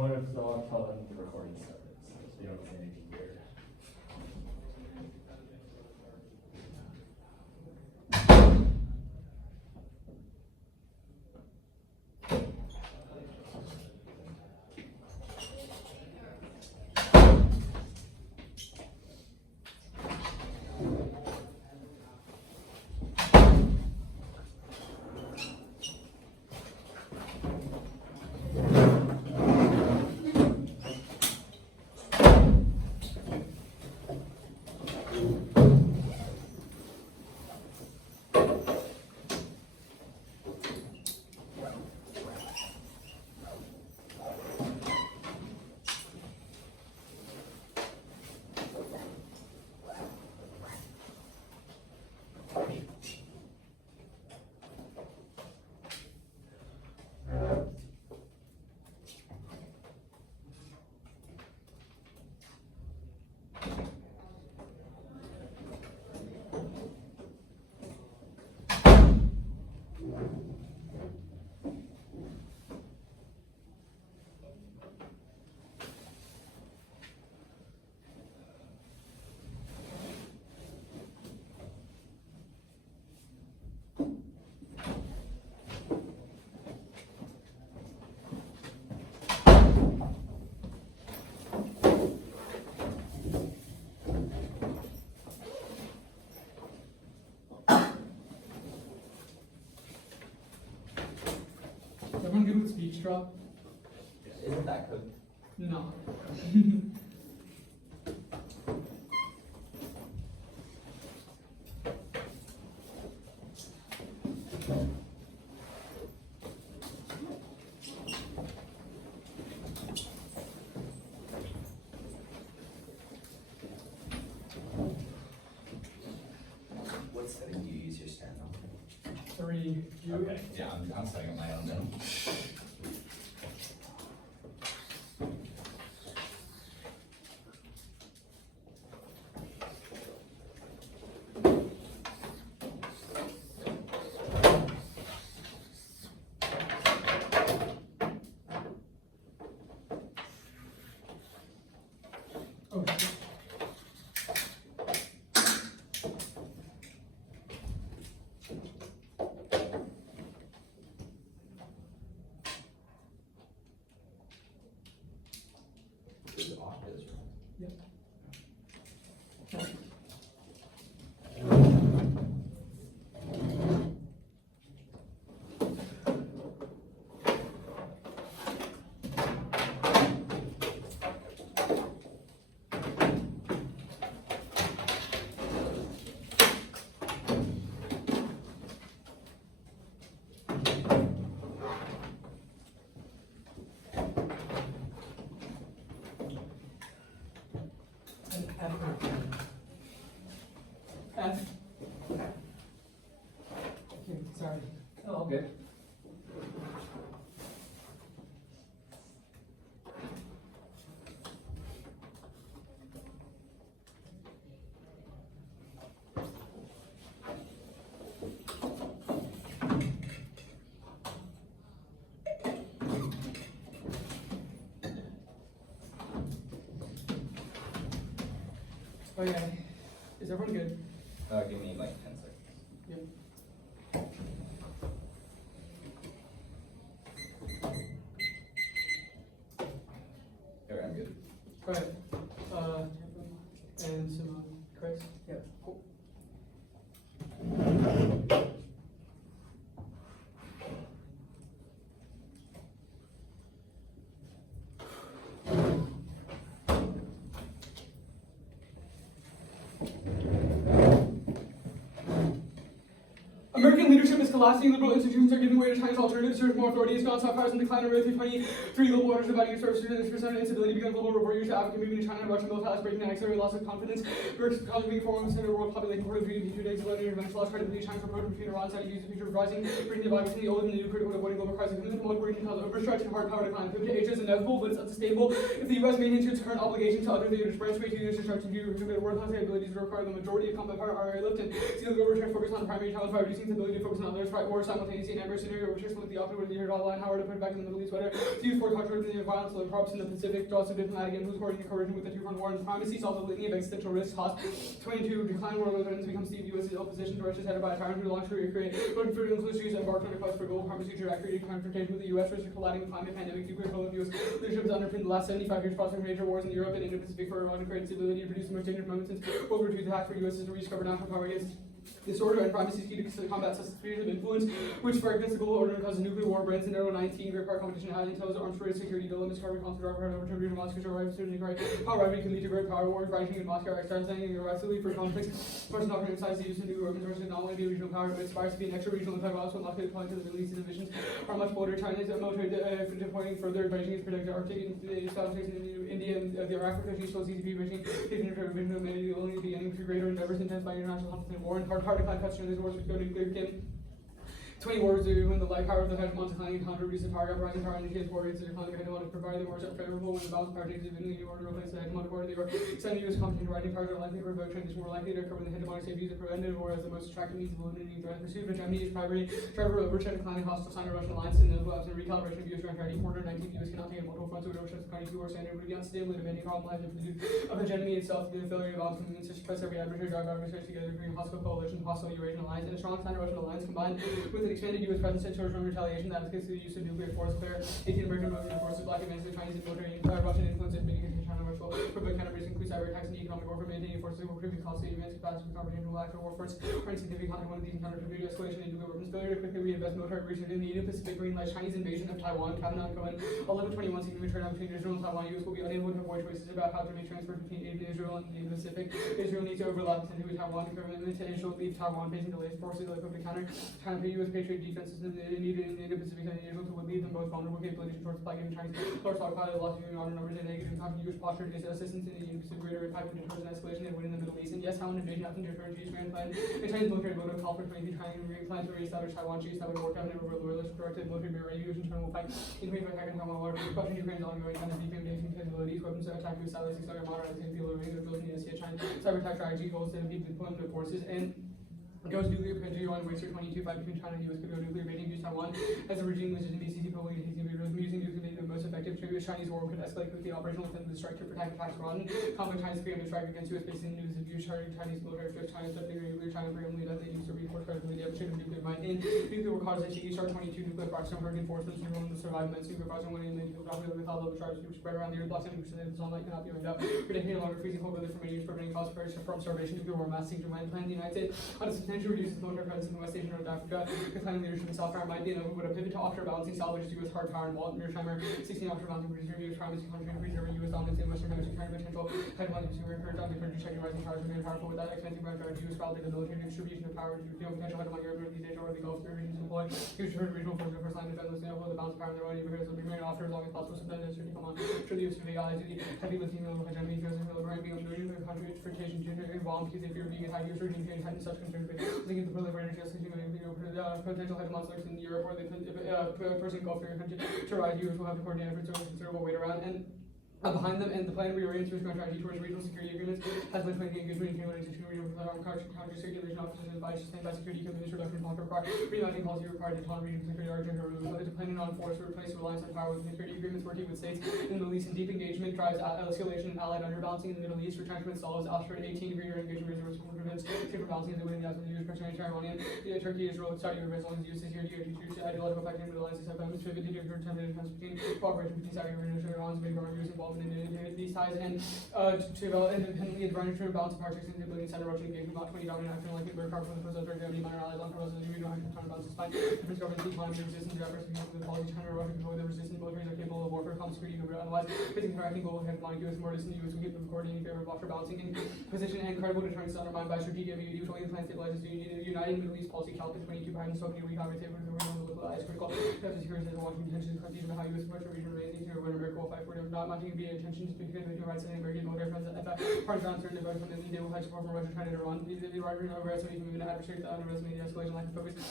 one of the Octas recording started, so you don't say anything weird. Everyone good with speech drop? Isn't that cooked? No. What setting do you use your stand on? 3. You? Okay, yeah, I'm setting up my own then. Oh, shit. This is Octas, right? Yep. F. F. Okay, sorry. Oh, all good. Okay. Is everyone good? Give me like 10 seconds. Yep. Okay, I'm good. Go ahead. And Simone. Chris? Yep. Cool. American leadership is collapsing. Liberal institutions are giving way to China's alternatives. There's more authority. It's gone so far as in decline over 323 global orders dividing services and percent instability began global warriors to Africa moving to China and Russian militaries breaking and accelerated loss of confidence. Bricks causing big forms of the world population according to GDP 2 days ago. Intervention lost credibility. China's approach between Iran's side use the future of rising, bringing the divide between the old and the new critical avoiding global crisis. The most working cause overstretch and hard power decline. 50 H is inevitable, but it's unsustainable. If the U.S. maintains its current obligation to other theaters, branch way 2 years to start to do world class abilities to require the majority of combat power are lifted. See the global trend focus on primary challenge by reducing Vaccines' ability to focus on others, fight war simultaneously, and adverse scenario, which is split the option with the line, Howard to put it back in the Middle East, whether to use for countries in the violence of the props in the Pacific, draws of diplomatic and who's coordinating coercion with the two-front war and primacy, solves the litany of existential risks, cost 22, decline world governance becomes the U.S.'s opposition to Russia's headed by a tyrant who launched to recreate, looking for inclusive embarked on a quest for global primacy to create confrontation with the U.S. risk of colliding with climate pandemic, nuclear of U.S. leadership has underpinned the last 75 years fostering major wars in Europe and Indo-Pacific for Iran to create stability and produce the most dangerous moment since World War II. The hack for U.S. is to rediscover national power against disorder and primacy is key to combat such spheres of influence, which fragments the global order and causes nuclear war. Brands in Arrow 19, great power competition, highly intelligent arms race, security dilemmas, carbon constant, driver, over to Moscow, rival student, power rivalry can lead to great power wars, rising in Moscow, exercising aggressively for conflicts. First, not going to emphasize the use of new urban sources, not only be a regional power, but aspires to be an extra regional impact, but also Moscow applying to the Middle East ambitions are much bolder. China's military deploying further, Beijing is protected Arctic, establishing in India and the Iraq protection, so CCP, Beijing, taking a vision of humanity, only beginning to greater endeavors intensifying international conflict and war, and hard to find cuts to these wars with nuclear game. 20 wars to when the light power of the hegemon declining counter reduces power gap, rising power energy as warriors to declining hegemon to provide the wars are favorable when the balance of power takes even the order replace the hegemon order. They are extending U.S. competition rising powers are likely to revoke transition more likely to occur when the hegemonic state views a preventive war as the most attractive means of eliminating threat. Pursuit of Germany is primary driver over China declining hostile sign of Russian alliance and the recalibration of U.S. strategy. Quarter 19 U.S. cannot take a multiple fronts over Russia's declining two war standard would be unstable, demanding problem lies in pursuit of the enemy itself the failure of all communities to suppress every adversary drive adversaries together creating hostile coalition, hostile Eurasian alliance, and a strong sign of Russian alliance combined with an expanded U.S. presence towards retaliation that is the use of nuclear force clear 18 American military forces black against the Chinese and military Russian influence and mitigating China Russian for both counter-based include cyber attacks and economic warfare maintaining forces will prove costly events capacity for comprehensive actual warfare are insignificant one of these encounter to escalation and nuclear weapons failure to quickly reinvest military research in the Indo-Pacific green light Chinese invasion of Taiwan Kavanaugh Cohen 1121 significant trade between Israel and Taiwan U.S. will be unable to avoid choices about how to make transfers between Israel and the Indo-Pacific. Israel needs to overlap into Taiwan government to Israel leave Taiwan facing delays forces like to counter China U.S. Patriot defenses needed in the Indo-Pacific and Israel to leave them both vulnerable capabilities towards flagging Chinese large stockpile of lost union numbers and negative impact U.S. posture to assistance in the Indo-Pacific greater impact of deterrence and escalation and winning the Middle East. And yes, how an invasion after deterrence G grand plan. The Chinese military vote of call for 23 trying to plan to reestablish Taiwan G establish war cabinet over loyalist directed military bureau U.S. internal will fight in 25 attack on Taiwan water. Question Ukraine's ongoing kind of defamation capabilities, weapons to attack U.S. allies, accelerate modernizing the ability of building the China cyber attack strategy goals to defeat deployment of forces and goes nuclear country on waster 22 fight between China and U.S. could go nuclear invading use Taiwan as a regime which is BCC probably using nuclear the most effective Chinese war could escalate with the operational intent of the strike to protect attacks run. Conflict China's preemptive strike against U.S. based in news of use Chinese military threats China's nuclear China preemptively that they use to reinforce credibility of nuclear might in nuclear war causes HE 22 nuclear parks and reinforcements to run the survival meant nuclear parks and winning the nuclear probably with all the tribes which spread around the earth blocks and the sunlight cannot be rained out. Predicting a longer freezing cold weather for many years preventing cost from starvation nuclear war mass siege when planned the United States on a substantial reduces military presence in the West Asia and North Africa. Declining leadership in South Africa might be would a pivot to offshore balancing salvage U.S. hard power and Walt Mearsheimer 16 offshore balancing preserving U.S. primacy country and preserving U.S. dominance in Western Hemisphere carrying potential headline consumer encouraged on the country checking rising powers and powerful without expensive ground guard U.S. probably the military distribution of power potential headline Europe Northeast Asia or the Gulf regions employ huge regional forces of first line defense listening over the balance of power in their own neighborhoods will be remain offshore as long as possible sometimes should come on should the U.S. to the allies to the heavy lifting of hegemony because of the brand being nuclear confrontation to involve because if you're being attacked U.S. regime can heighten such concerns but thinking the proliferation just potential hegemons like in Europe or the Persian Gulf area country to rise U.S. will have to coordinate efforts over a considerable weight around and behind them, and the plan reorients U.S. strategy towards regional security agreements has been planning engagement in Canada to regional counter circulation officers and advice sustained by security commitments reduction of required realizing policy required to taunt regional security architecture related to planning on force to replace reliance on power with security agreements working with states in the Middle East and deep engagement drives escalation and allied underbalancing in the Middle East retrenchment solves Austria 18 greater engagement reserves prevents superbalancing the winning the U.S. President Iranian Turkey Israel Saudi Arabia as long as the U.S. security ideological factor in the alliances have been distributed to determine defense between cooperation between Saudi Arabia and Iran's big U.S. involvement in these ties and to develop independently advantage to balance of partners in the ability to send a Russian engagement about 20 dominant action like nuclear carbon from the president Germany minor allies on Russia the regional action counterbalance despite different governments decline the resistance to efforts to come with the policy China Russia control the resistant militaries are capable of warfare common security over otherwise facing interacting global hegemonic U.S. more distant the U.S. will keep them coordinating in favor of offshore balancing in position and credible deterrence undermined by strategic immunity which only the plan stabilizes the United Middle East policy calculates 22 Biden spoken to weak obviously the regional localized critical because the security and watching tensions countries and how U.S. approach the region remains to when America will fight for not mounting be attention to speak to the human rights of the American military friends that parties are concerned about from the lead will high support from Russia China and Iran the right overestimating movement adversaries that underestimate the escalation lack of focus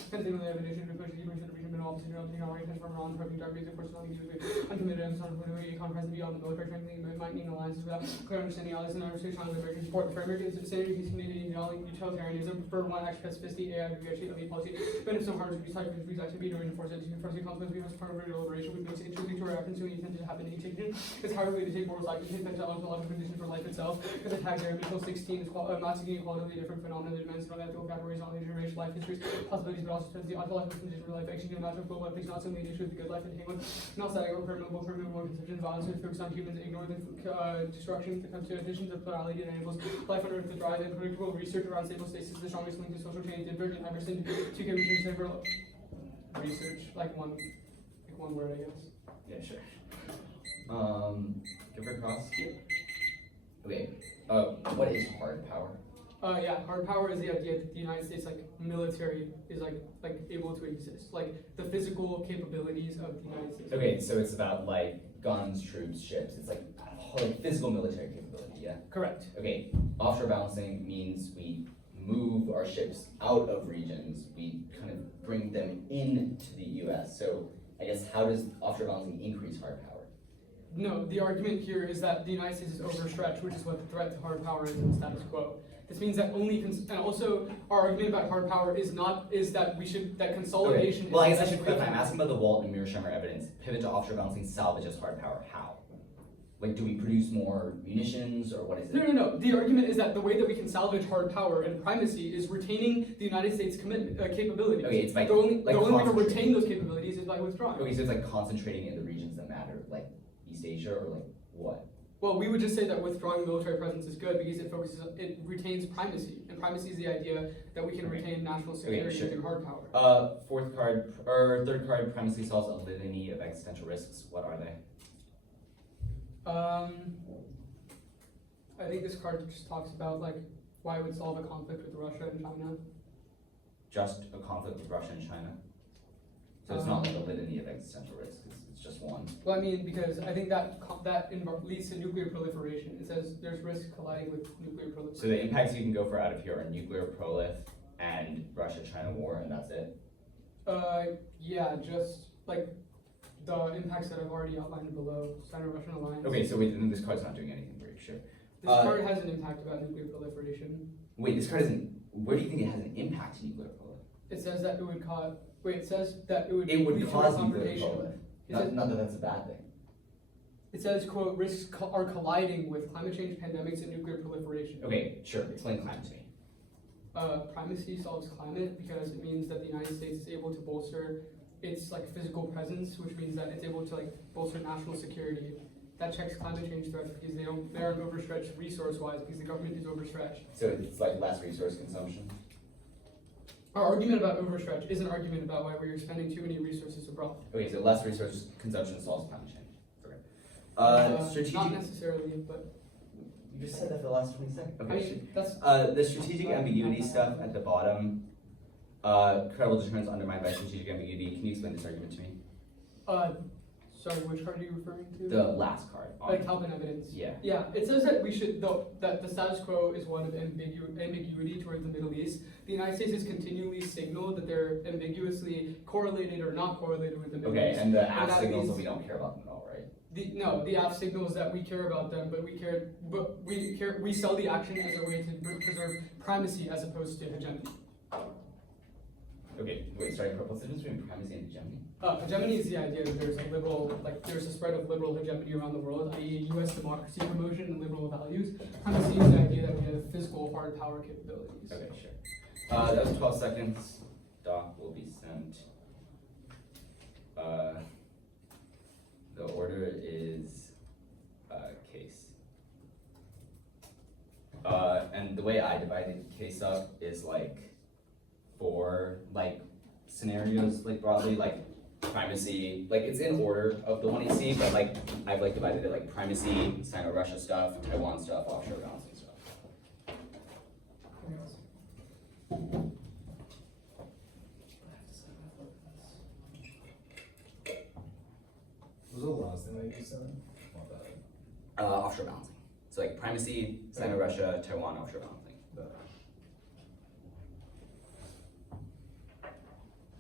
continually have initiative to push deeper into the region, middle opposite, taking our right from Iran, prepping dark days, of course, not uncommitted emphasis on continuity, conference beyond the military strengthening, might need alliances without clear understanding allies and understanding China's American support. The framework is standard community utilitarianism for one act specificity, AI, elite policy, benefits of hard to be cited, which to be during the force education, first consequence, we must part of our deliberation, which makes it intrinsically to our actions, so we intend to happen in each agent. It's hard way to take moral action, take the ontological condition for life itself, because attack there until 16 is not seeking equality, different phenomena, that demands non ethical categories, knowledge, race, life histories, possibilities, but also spends the ontological condition for life, executing a matter of global ethics, not simply an issue of the good life and England, not static or permeable, conception of violence, which focus on humans, ignore the destruction, the conditions of plurality that enables life on Earth to thrive, and predictable research around stable states is the strongest link to social change. Divergent Emerson, to give research several research, like one word, I guess. Yeah, sure. Give her a cross. Yeah. Okay. What is hard power? Yeah, hard power is the idea that the United States, like military, is like able to exist, like the physical capabilities of the United States. Okay, so it's about like guns, troops, ships. It's like physical military capability. Yeah. Correct. Okay. Offshore balancing means we move our ships out of regions. We kind of bring them into the U.S. So I guess how does offshore balancing increase hard power? No, the argument here is that the United States is overstretched, which is what the threat to hard power is in the status quo. This means that and also our argument about hard power is that consolidation. Okay. Well, I guess I should clarify. I'm asking about the Walt and Mishra evidence. Pivot to offshore balancing salvages hard power. How? Like, do we produce more munitions, or what is it? No. The argument is that the way that we can salvage hard power and primacy is retaining the United States capabilities. Okay, it's by the only way to retain those capabilities is by withdrawing. Okay, so it's like concentrating in the regions that matter, like East Asia, or like what? Well, we would just say that withdrawing military presence is good because it retains primacy, and primacy is the idea that we can retain national security through hard power. Third card, primacy solves a litany of existential risks. What are they? I think this card just talks about like why it would solve a conflict with Russia and China. Just a conflict with Russia and China? So it's not like a litany of existential risks, it's just one. Well, I mean, because I think that leads to nuclear proliferation. It says there's risk colliding with nuclear proliferation. So the impacts you can go for out of here are nuclear prolif and Russia-China war, and that's it? Yeah, just like the impacts that I've already outlined below, Sino-Russian alliance. Okay, so wait, then this card's not doing anything for you, sure. This card has an impact about nuclear proliferation. Wait, this card isn't, where do you think it has an impact to nuclear prolif? It says that it would cause, it says that it would cause nuclear confrontation. prolif. Not that that's a bad thing. It says, quote, risks are colliding with climate change, pandemics, and nuclear proliferation. Okay, sure, explain climate to me. Primacy solves climate because it means that the United States is able to bolster its like physical presence, which means that it's able to like bolster national security. That checks climate change threats because they aren't overstretched resource-wise because the government is overstretched. So it's like less resource consumption? Our argument about overstretch is an argument about why we're expending too many resources abroad. Okay, so less resource consumption solves climate change. Okay. Strategic. Not necessarily, but you just said that for the last 20 seconds. Okay. I mean, that's the strategic ambiguity stuff at the bottom. Credible determinants undermined by strategic ambiguity. Can you explain this argument to me? Sorry, which card are you referring to? The last card. Calvin evidence. Yeah. Yeah, it says that that the status quo is one of ambiguity towards the Middle East. The United States has continually signaled that they're ambiguously correlated or not correlated with the Middle East. Okay, and the app signals that we don't care about them at all, right? The app signals that we care about them, but we sell the action as a way to preserve primacy as opposed to hegemony. Okay, wait, sorry, what's the difference between primacy and hegemony? Hegemony is the idea that there's a spread of liberal hegemony around the world, i.e. U.S. democracy promotion and liberal values. Primacy is the idea that we have physical hard power capabilities. Okay, sure. That was 12 seconds. Doc will be sent. The order is case. And the way I divided case up is like 4 like scenarios, like broadly, like primacy, like it's in order of the one you see, but like I've like divided it like primacy, Sino-Russia stuff, Taiwan stuff, offshore balancing stuff. What was the last thing that you said? Offshore balancing. So like primacy, Sino-Russia, Taiwan, offshore balancing.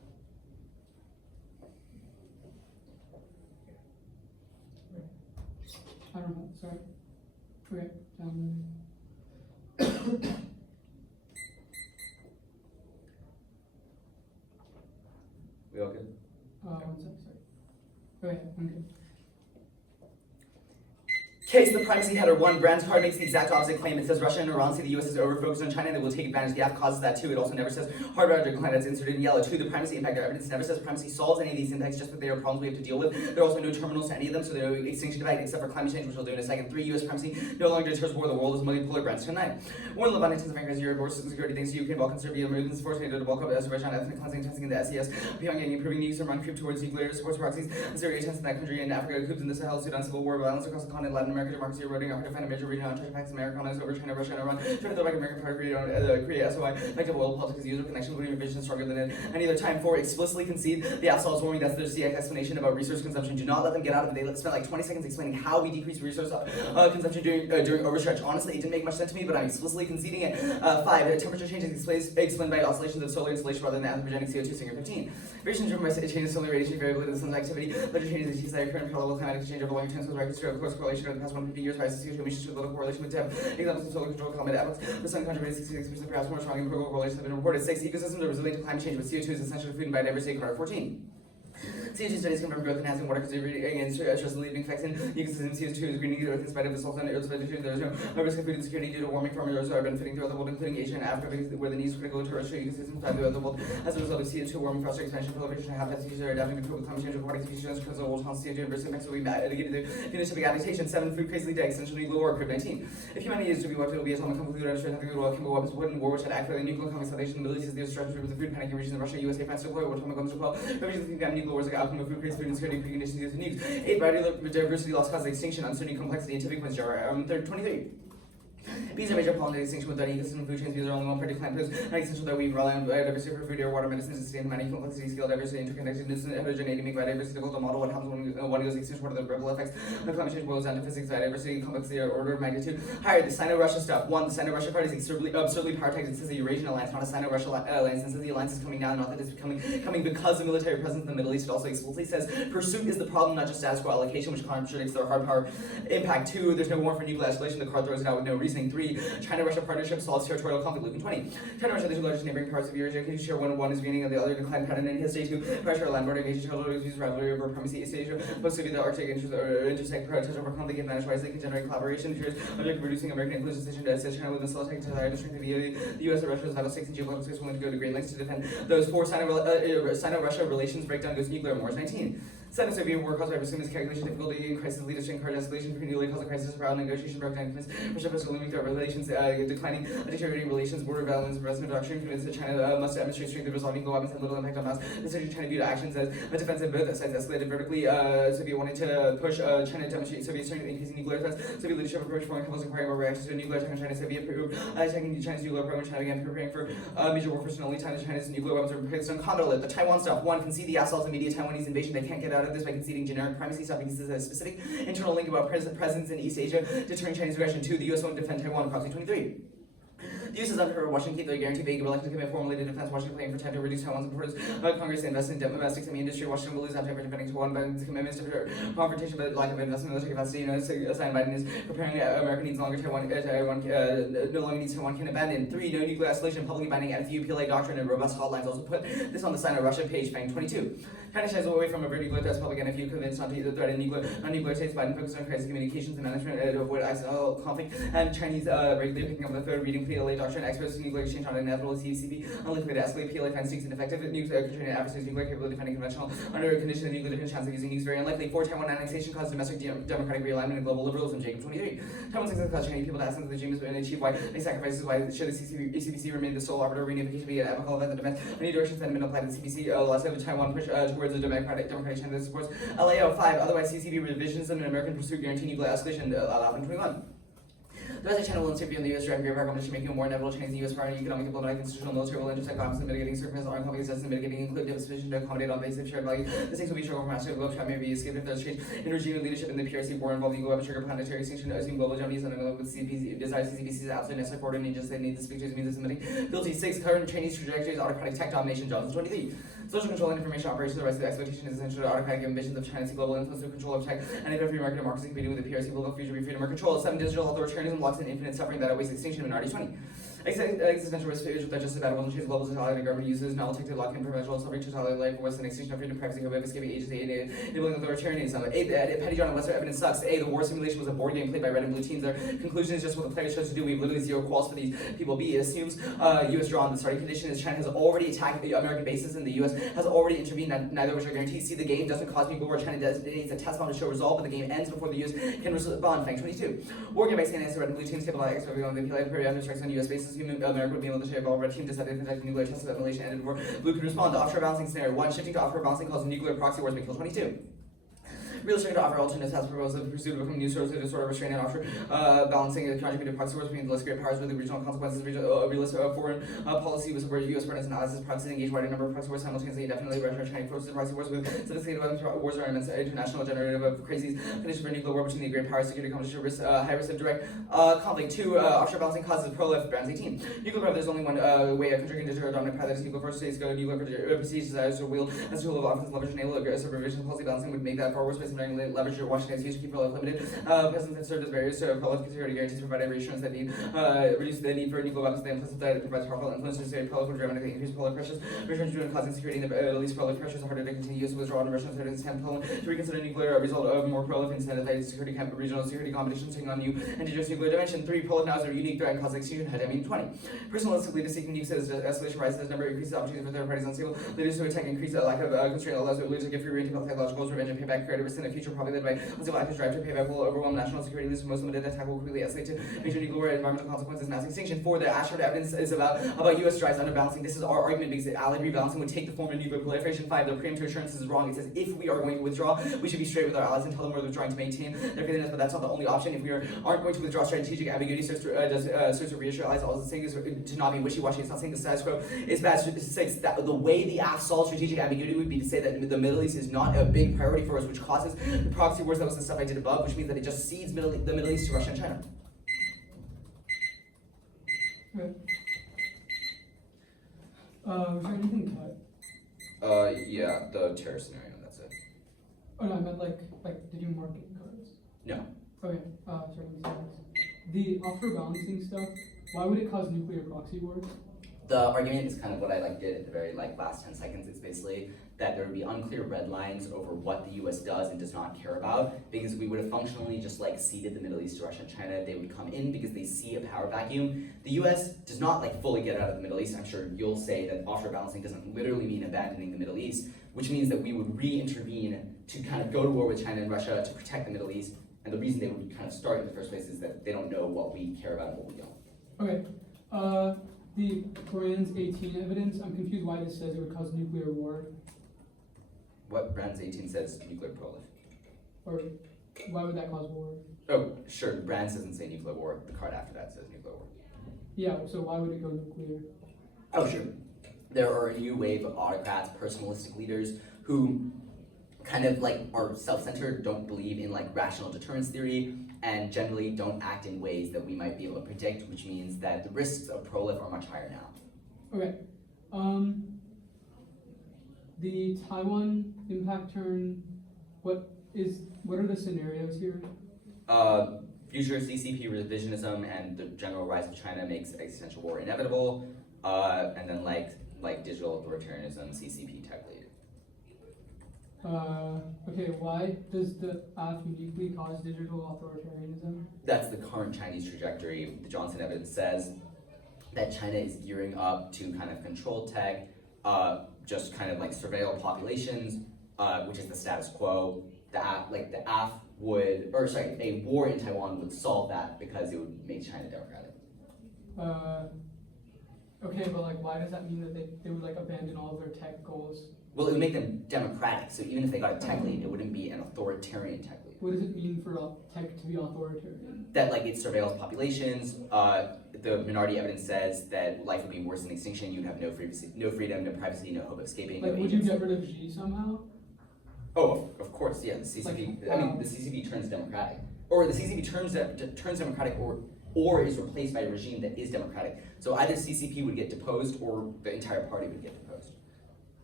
I don't know. Sorry. Okay. We all good? 1 sec. Sorry. Okay, I'm good. Case the primacy header 1, Brand's card makes the exact opposite claim. It says Russia and Iran say the US is over-focused on China and they will take advantage. The app causes that too. It also never says hard route decline that's inserted in yellow. 2, the primacy impact evidence never says primacy solves any of these impacts, just that there are problems we have to deal with. There are also no terminals to any of them, so there are no extinction effect except for climate change, which we'll do in a second. 3, US primacy no longer deters war. The world is multipolar. Brand's 9. 1, Levant intensive anchors Europe war security thanks to Ukraine, Balkan, Serbia, Americans forced to bulk up Azerbaijan, ethnic cleansing, testing in the SES, Pyongyang improving nukes and run creep towards nuclear supports proxies, Syria attempts in that country, and Africa coups in the Sahel, Sudan civil war, violence across the continent, Latin America, democracy eroding, to find a major region on China, Pax America, colonize over China, Russia, and Iran, trying to throw back American power, create SOI, effective oil politics, user connection, between vision stronger than any other time. 4, explicitly concede the app solves warming. That's their CX explanation about resource consumption. Do not let them get out of it. They spent like 20 seconds explaining how we decrease resource consumption during overstretch. Honestly, it didn't make much sense to me, but I'm explicitly conceding it. 5, temperature changes explained by oscillations of solar insolation rather than anthropogenic CO2. Singer 15. Variation driven by changes in solar radiation variability of the sun's activity. Larger changes in T-side current parallel climatic change over long term with records to a close correlation over the past 150 years. Rise of CO2 emissions to a little correlation with depth. Examples of solar control climate efforts. The sun contributed 66%, perhaps more strong empirical correlations have been reported. 6, ecosystems are resilient to climate change, but CO2 is essential to food and biodiversity. Carter 14. CO2 studies confirm growth enhancing water conservation against stress relieving effects in ecosystem. CO2 is greening the earth in spite of the salt and earth's vegetation. There is no risk of food insecurity due to warming. Farmers are benefiting throughout the world, including Asia and Africa, where the needs critical to terrestrial ecosystems throughout the world. As a result of CO2 warming, faster expansion, proliferation, habitat species are adapting to cope with climate change. Aquatic species because of world CO2 diversity effects will be mitigated the phenotypic adaptation. 7, food crazily to extension nuclear war. COVID-19. If humanity is to be what it will be atomic conflict, chemical weapons, wooden war, which had activated nuclear consolidation, the Middle East is the destruction of the food panic in regions of Russia, USA, France, deploy atomic weapons as well. Refugees think that nuclear wars like outcome of food craze, food insecurity, preconditions used in nukes. 8, biodiversity loss causes extinction, uncertainty, complexity, and tipping points. 23. Bees are major pollinator extinction without ecosystem food chains. Bees are only one part of plant foods. Not essential that we rely on biodiversity for food, air, water, medicines, to sustain humanity, complexity, scale, diversity, interconnectedness, and heterogeneity, make biodiversity difficult to model. What happens when one goes extinction? What are the ripple effects? When climate change boils down to physics, biodiversity, complexity, or order of magnitude. Higher, the Sino-Russia stuff. 1, the Sino-Russia part is absurdly power tagged. It says the Eurasian alliance, not a Sino-Russia alliance. And says the alliance is coming down, not that it's coming because of military presence in the Middle East. It also explicitly says pursuit is the problem, not just status quo allocation, which contradicts their hard power impact. 2, there's no warrant for nuclear escalation. The card throws it out with no reasoning. 3, China-Russia partnership solves territorial conflict. Loop 20. China Russia, the two largest neighboring parts of Eurasia, can share one is waning and the other decline pattern in history. 2, pressure land border invasion, territorial abuse, rivalry over primacy, East Asia, post-Soviet, the Arctic intersect potential for conflict and vanish wisely can generate collaboration. Fears object reducing American influence decision to assist China with the facilitating desire to strengthen the U.S. and Russia's vital stakes and geopolitical stakes willing to go to great lengths to defend those. 4, Sino-Russia relations breakdown goes nuclear wars. 19. Sino-Soviet war caused by Russian miscalculation, difficulty in crisis leadership, card escalation, newly caused a crisis around negotiation, broken Russia fiscal looming threat relations, declining, deteriorating relations, border violence, Russian doctrine, convinced that China must demonstrate strength in resolving global weapons and little impact on mass. Decision China viewed actions as a defensive, both sides escalated vertically. Soviet wanted to push China to demonstrate Soviet strength, increasing nuclear threats. Soviet leadership approached foreign countries inquiring about reactions to a nuclear attack on China. Soviet attacking China's nuclear program. China began preparing for major war first and only time that China's nuclear weapons are placed on Condor List. The Taiwan stuff. 1, concede the assault immediate Taiwanese invasion. They can't get out of this by conceding generic primacy stuff because this is a specific internal link about presence in East Asia, deterring Chinese aggression. 2, the U.S. won't defend Taiwan. Proxy 23. The U.S. is under for Washington keep the guarantee vague elected to commit formally to defense Washington playing for time to reduce Taiwan's importance. Congress to invest in domestic semi-industry. Washington will lose after defending Taiwan Biden's commitments to confrontation but lack of investment in military capacity. Assigned Biden is preparing America needs longer Taiwan no longer needs Taiwan can abandon. 3, no nuclear escalation, publicly binding FU PLA doctrine and robust hotlines. Also put this on the Sino-Russia page. Fang 22. China shies away from a very nuclear threat public NFU convinced not to either threaten non-nuclear states. Biden focused on crisis communications and management to avoid accidental conflict. And Chinese regularly picking up the third reading PLA doctrine. Experts in nuclear exchange on inevitable CCP unlikely to escalate. PLA finds nukes ineffective. Nuclear controlling adversaries nuclear capable of defending conventional under a condition of nuclear defense chance of using nukes very unlikely. 4, Taiwan annexation caused domestic democratic realignment and global liberalism. Jacob 23. Taiwan's success caused Chinese people to ask them the regime has been achieved. Why they sacrifices? Why should the CCPC remain the sole arbiter? Reunification be an amicable event that demands any direction sentiment applied to the CPC. Last of Taiwan push towards a democratic China that supports LAO. 5, otherwise CCP revisions and an American pursuit guarantee nuclear escalation. 21. The rest of China will insist on the U.S. driving great power competition, making a more inevitable Chinese and U.S. power and economic, diplomatic, institutional, military will intersect conflicts and mitigating circumstances, armed conflicts, and mitigating include sufficient to accommodate on basis of shared value. The stakes will be struggle for mastery of global trade may be escaped if there's change in regime and leadership in the PRC war involving global trigger planetary extinction, assume global Chinese and with CPC, desire CCPC's absolute necessary border and just they need to speak to his means of submitting. Guilty. 6, current Chinese trajectories, autocratic tech domination. Jobs. 23. Social control and information operations, the rest of the exploitation is essential to autocratic ambitions of China, see global influence through control of tech, and if free market democracy competing with the PRC, global future be freedom or control. 7. Digital authoritarianism locks in infinite suffering that awaits extinction. Minorities. 20. Existential risk failures with just about will change global society, government uses, novel tech to lock in perpetual suffering, totality life, worse than extinction of freedom, privacy, hope of escaping agency, enabling authoritarianism. 8. Petty John and Lesser evidence sucks. The war simulation was a board game played by red and blue teams. Their conclusion is just what the players chose to do. We have literally zero quals for these people. B. It assumes U.S. draw on the starting condition is China has already attacked the American bases and the U.S. has already intervened, neither of which are guaranteed. C. The game doesn't cause nuclear war. China designates a test bomb to show resolve, but the game ends before the U.S. can respond. Fang 22. War game by saying red and blue teams capable of expecting on the preemptive strikes on U.S. bases. America would be able to share all red team decided to conduct nuclear tests of emulation ended before blue could respond. The offshore balancing scenario 1. Shifting to offshore balancing causes nuclear proxy wars may kill 22. Realistic to offer alternatives has proposed the pursuit of becoming new sources of disorder, restraint, and offshore balancing the contributed proxy wars between the less great powers with the regional consequences. Realistic foreign policy was supported U.S. partners and allies as proxies engaged wider number of proxy wars simultaneously, indefinitely. Russia and China forces the proxy wars with sophisticated weapons. Wars are immense international generative of crazies. Condition for nuclear war between the great powers, security competition, high risk of direct conflict. 2. Offshore balancing causes prolif. Brands 18. Nuclear power. There's only one way a country can deter a dominant power, that is nuclear. First states go nuclear prestige desires to wield as a tool of offense, leverage, enable aggressive revision. Policy balancing would make that far worse by submitting leverage your Washington's use to keep prolif limited. Presidents have served as barriers to prolif security guarantees, provide reassurance that need reduce the need for nuclear weapons. They implicit that it provides powerful influence to say prolif would dramatically increase prolif pressures. Return to causing security in the least prolif pressures are harder to continue use withdrawal and Russian citizens can Poland to reconsider nuclear a result of more prolif instead of security regional security competition taking on new indigenous nuclear dimension. 3. Prolif now is a unique threat and causes extinction. 20. Personalistic leaders seeking nukes as escalation rises, number increases opportunities for third parties unstable. Leaders who attack increase a lack of constraint allows leaders to give free rein to technological goals, revenge and payback. Creative risk in the future probably led by unstable actors drive to payback will overwhelm national security. Leaders most limited attack will quickly escalate to major nuclear war, environmental consequences, mass extinction. 4. The Ashford evidence is about U.S. drives underbalancing. This is our argument because allied rebalancing would take the form of nuclear proliferation. 5. The preemptive assurance is wrong. It says if we are going to withdraw, we should be straight with our allies and tell them we're withdrawing to maintain their faithfulness, but that's not the only option. If we aren't going to withdraw, strategic ambiguity serves to reassure allies. All it's saying is to not be wishy-washy. It's not saying the status quo is bad. It says that the way the AF solves strategic ambiguity would be to say that the Middle East is not a big priority for us, which causes the proxy wars. That was the stuff I did above, which means that it just cedes the Middle East to Russia and China. Okay. Was there anything cut? Yeah, the terror scenario, that's it. Oh no, I meant like did you mark it cards? No. Okay, sorry, the offshore balancing stuff, why would it cause nuclear proxy wars? The argument is kind of what I did at the very last 10 seconds. It's basically that there would be unclear red lines over what the U.S. does and does not care about, because we would have functionally just ceded the Middle East to Russia and China. They would come in because they see a power vacuum. The U.S. does not fully get out of the Middle East. I'm sure you'll say that offshore balancing doesn't literally mean abandoning the Middle East, which means that we would re-intervene to kind of go to war with China and Russia to protect the Middle East. And the reason they would kind of start in the first place is that they don't know what we care about and what we don't. Okay. The Brands 18 evidence, I'm confused why this says it would cause nuclear war. What Brands 18 says nuclear prolif. Or why would that cause war? Oh, sure, Brands doesn't say nuclear war. The card after that says nuclear war. Yeah, so why would it go nuclear? Oh, sure. There are a new wave of autocrats, personalistic leaders who kind of are self-centered, don't believe in rational deterrence theory, and generally don't act in ways that we might be able to predict, which means that the risks of prolif are much higher now. Okay. The Taiwan impact turn, what are the scenarios here? Future CCP revisionism and the general rise of China makes existential war inevitable, and then digital authoritarianism, CCP tech lead. Okay, why does the AF uniquely cause digital authoritarianism? That's the current Chinese trajectory. The Johnson evidence says that China is gearing up to kind of control tech, just kind of surveil populations, which is the status quo. A war in Taiwan would solve that because it would make China democratic. Okay, but why does that mean that they would abandon all of their tech goals? Well, it would make them democratic, so even if they got a tech lead, it wouldn't be an authoritarian tech lead. What does it mean for tech to be authoritarian? That it surveils populations. The minority evidence says that life would be worse than extinction. You'd have no freedom, no privacy, no hope of escaping. No would you get rid of Xi somehow? Oh, of course, yeah. The CCP. The CCP turns democratic, or the CCP turns democratic, or is replaced by a regime that is democratic. So either CCP would get deposed, or the entire party would get deposed.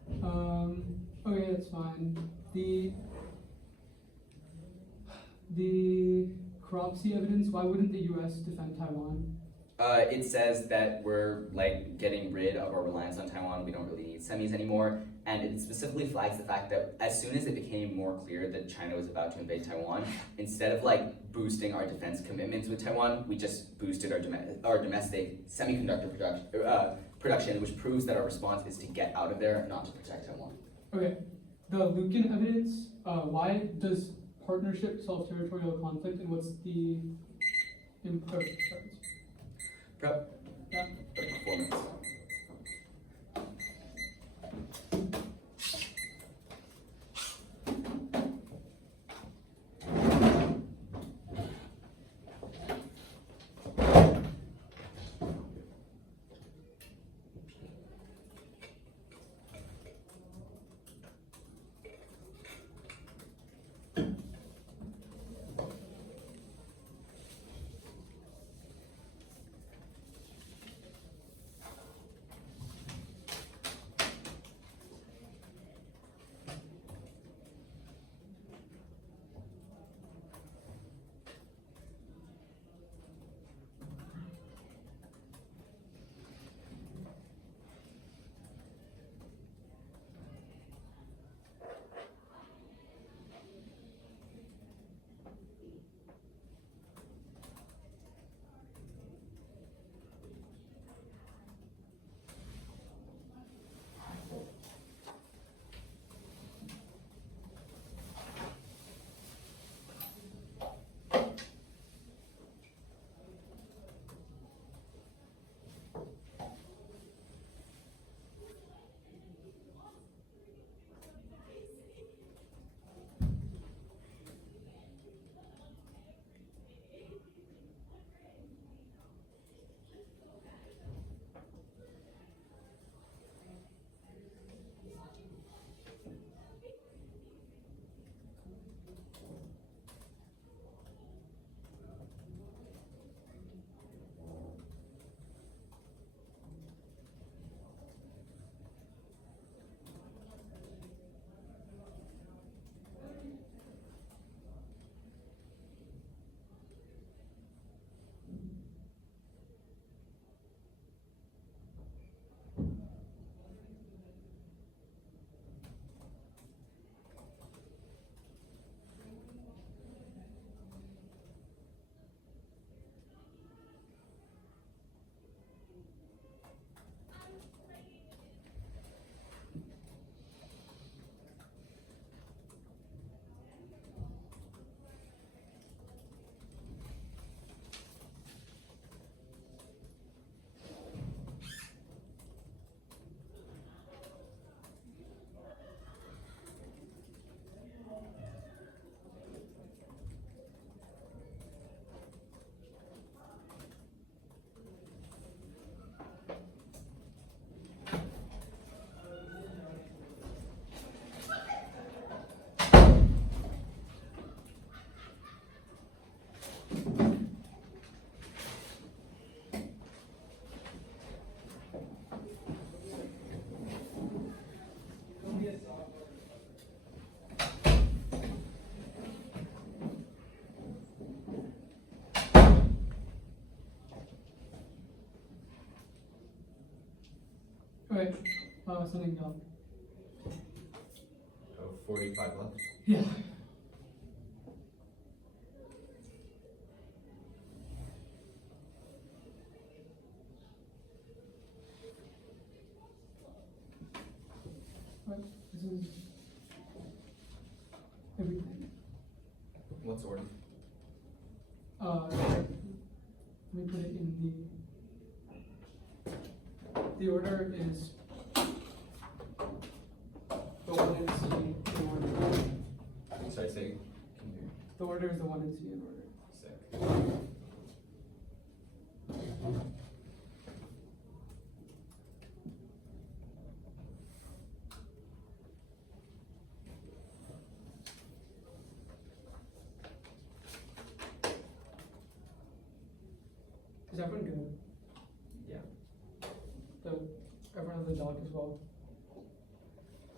Okay, that's fine. The Cropsey evidence, why wouldn't the US defend Taiwan? It says that we're like getting rid of our reliance on Taiwan. We don't really need semis anymore, and it specifically flags the fact that as soon as it became more clear that China was about to invade Taiwan, instead of like boosting our defense commitments with Taiwan, we just boosted our domestic semiconductor production, which proves that our response is to get out of there, not to protect Taiwan. Okay, the Lucan evidence, why does partnership solve territorial conflict, and what's the Prep. Yeah. Performance. Okay, something else. 45 left. Yeah. What? This is everything. What's order? Let me put it in the order is the one in C in order. Sorry, say. Can you The order is the one in C in order. Sick. Is everyone good? Yeah. Everyone has the doc as well.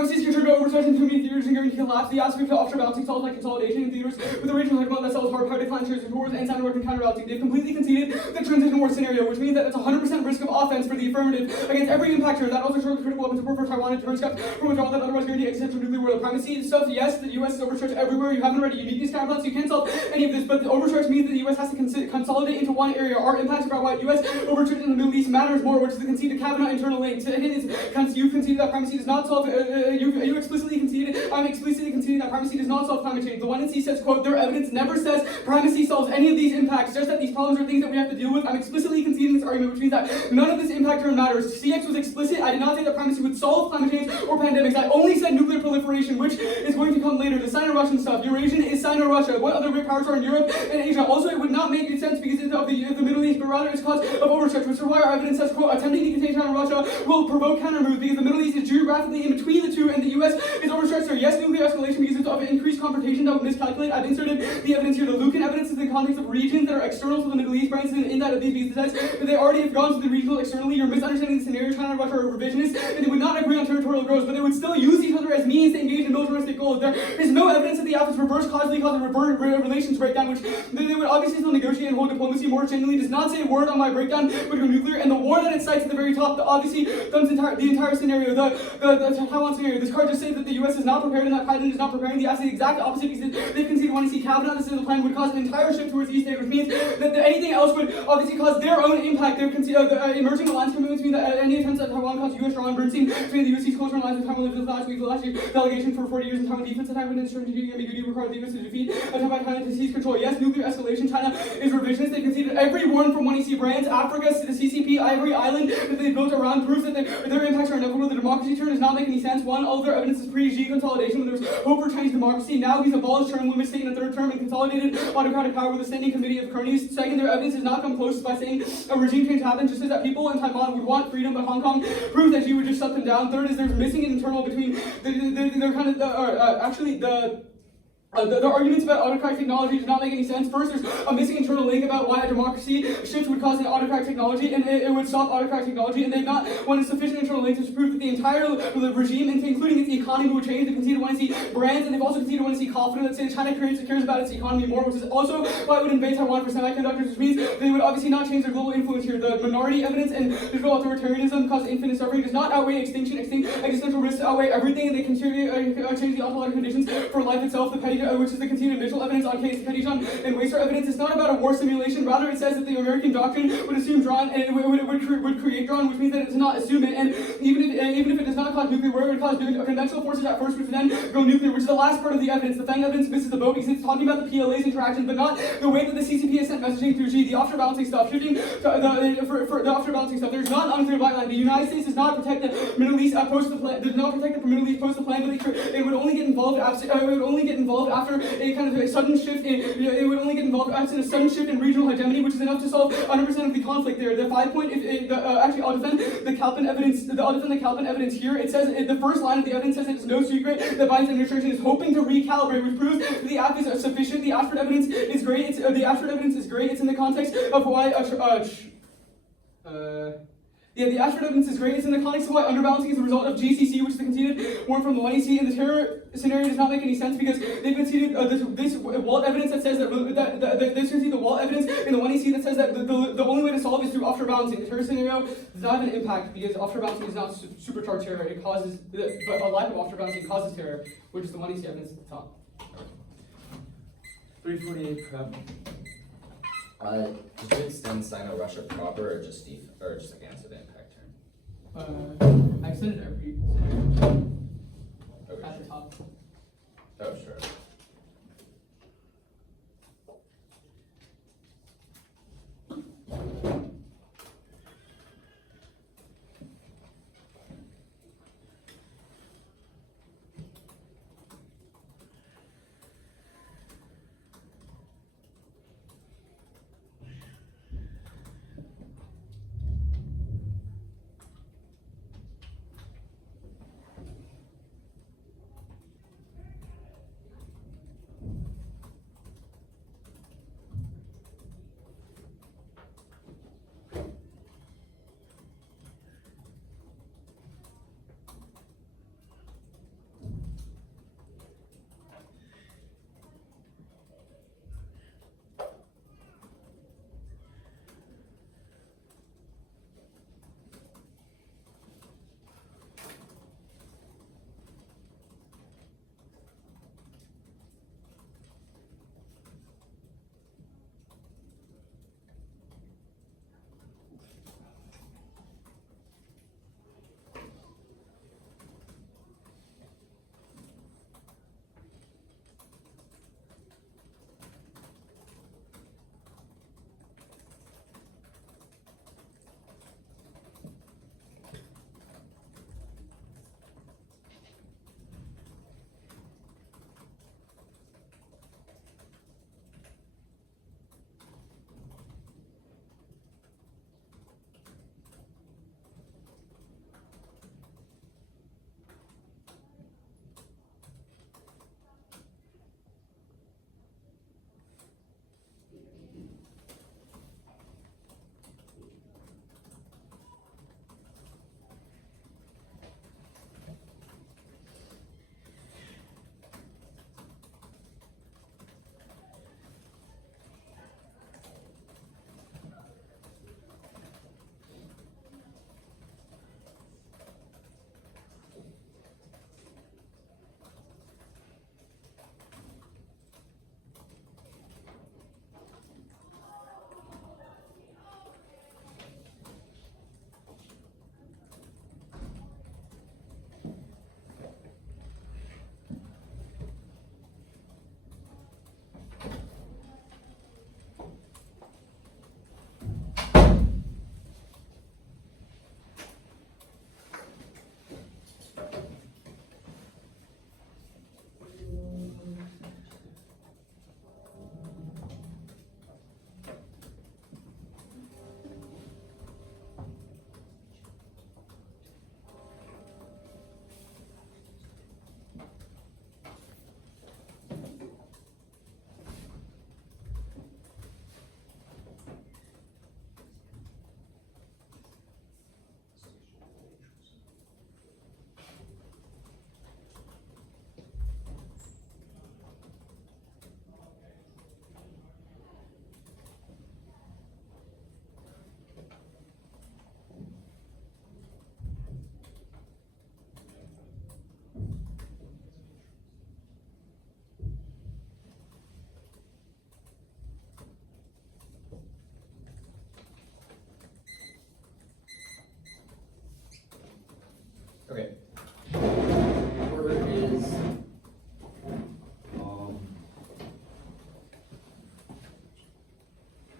primacy is concerned about overstretching too many theaters and going to collapse. The aspect of offshore balancing solves like consolidation in theaters with the regional hegemon that sells hard power decline shares towards and sound working counterbalancing. They've completely conceded the transition war scenario, which means that it's 100% risk of offense for the affirmative against every impactor. That also shows critical weapon support for Taiwan and deterrence from withdrawal that otherwise guarantee existential nuclear war. The primacy stuff, yes, the US is overstretched everywhere. You haven't already uniqueness counterbalance, you can't solve any of this, but the overstretch means that the US has to consolidate into one area. Our impacts about why US overstretched in the Middle East matters more, which is the conceded cabinet internal link. So you conceded that primacy does not solve, you explicitly conceded, I'm explicitly conceding that primacy does not solve climate change. The 1NC says, quote, their evidence never says primacy solves any of these impacts, just that these problems are things that we have to deal with. I'm explicitly conceding this argument, which means that none of this impactor matters. CX was explicit. I did not say that primacy would solve climate change or pandemics. I only said nuclear proliferation, which is going to come later. The Sino-Russian stuff. Eurasian is Sino-Russia. What other great powers are in Europe and Asia? Also, it would not make sense because of the Middle East, but rather it's cause of overstretch, which is why our evidence says, quote, attempting to contain China and Russia will provoke countermoves because the Middle East is geographically in between the two and the US is overstretched. So yes, nuclear escalation because it's of increased confrontation that would miscalculate. I've inserted the evidence here. The Lucan evidence is in the context of regions that are external to the Middle East, for instance, in that of these because it says that they already have gone to the regional externally. You're misunderstanding the scenario. China and Russia are revisionist, and they would not agree on territorial growth, but they would still use each other as means to engage in militaristic goals. There is no evidence that the Altos reverse causally cause a reverse relations breakdown, which they would obviously still negotiate and hold diplomacy. More genuinely does not say a word on my breakdown would go nuclear, and the war that it cites at the very top, obviously dumps the entire scenario, the Taiwan scenario. This card just says that the US is not prepared and that Biden is not preparing. The exact opposite because they've conceded want to see cabinet on the plan would cause an entire shift towards East Asia, which means that anything else would obviously cause their own impact. They're emerging alliance commitments mean that any attempts at Taiwan cause US draw and Bernstein between the US's cultural alliance with Taiwan lives last week. The last year delegation for 40 years in Taiwan defense attack with strategic ambiguity required the US to defeat attempt by China to seize control. Yes, nuclear escalation. China is revisionist. They conceded every one from 1EC brands, Africa, the CCP, Ivory Island that they built around proves that their impacts are inevitable. The democracy turn does not make any sense. One, all of their evidence is pre-Xi consolidation when there was hope for Chinese democracy. Now he's abolished term limits, taken a third term, and consolidated autocratic power with a standing committee of cronies. Second, their evidence does not come close by saying a regime change happened, just as that people in Taiwan would want freedom, but Hong Kong proves that Xi would just shut them down. Third is there's missing an internal between they're kind of the arguments about autocratic technology do not make any sense. First, there's a missing internal link about why a democracy shift would cause an autocratic technology, and it would stop autocratic technology, and they've not wanted sufficient internal links to prove that the entire regime, including its economy, would change. They conceded want to see brands, and they've also conceded want to see confidence that say China cares about its economy more, which is also why it would invade Taiwan for semiconductors, which means they would obviously not change their global influence here. The minority evidence and digital authoritarianism cause infinite suffering does not outweigh extinction. Existential risks outweigh everything, and they continue change the ontological conditions for life itself. The petty which is the continued initial evidence on case Petitjean and Waster evidence. It's not about a war simulation. Rather, it says that the American doctrine would assume drawn and it would create drawn, which means that it does not assume it. And even if it does not cause nuclear war, it would cause conventional forces at first, which would then go nuclear, which is the last part of the evidence. The Fang evidence misses the boat because it's talking about the PLA's interactions, but not the way that the CCP has sent messaging through G. The offshore balancing stuff, shifting for the offshore balancing stuff. There's not an unclear white line. The United States does not protect the Middle East post the plan. Does not protect the Middle East post the plan, but it would only get involved after a kind of a sudden shift in. It would only get involved after a sudden shift in regional hegemony, which is enough to solve 100% of the conflict there. The 5 point. Actually, I'll defend the Kalpin evidence. I'll defend the Kalpin evidence here. It says the first line of the evidence says it's no secret that Biden's administration is hoping to recalibrate, which proves that the app is sufficient. The Ashford evidence is great. The Ashford evidence is great. It's in the context of why. The Ashford evidence is great. It's in the context of why underbalancing is a result of GCC, which is the conceded warrant from the 1EC, and the terror scenario does not make any sense because they've conceded this Walt evidence that says that they conceded the Walt evidence in the 1EC that says that the only way to solve is through offshore balancing. The terror scenario does not have an impact because offshore balancing is not supercharged terror. It causes, but a lack of offshore balancing causes terror, which is the 1EC evidence at the top. 348 prep. Did you extend Sino-Russia proper or just like answer the impact term? I extended every Okay, at the top. Oh, sure.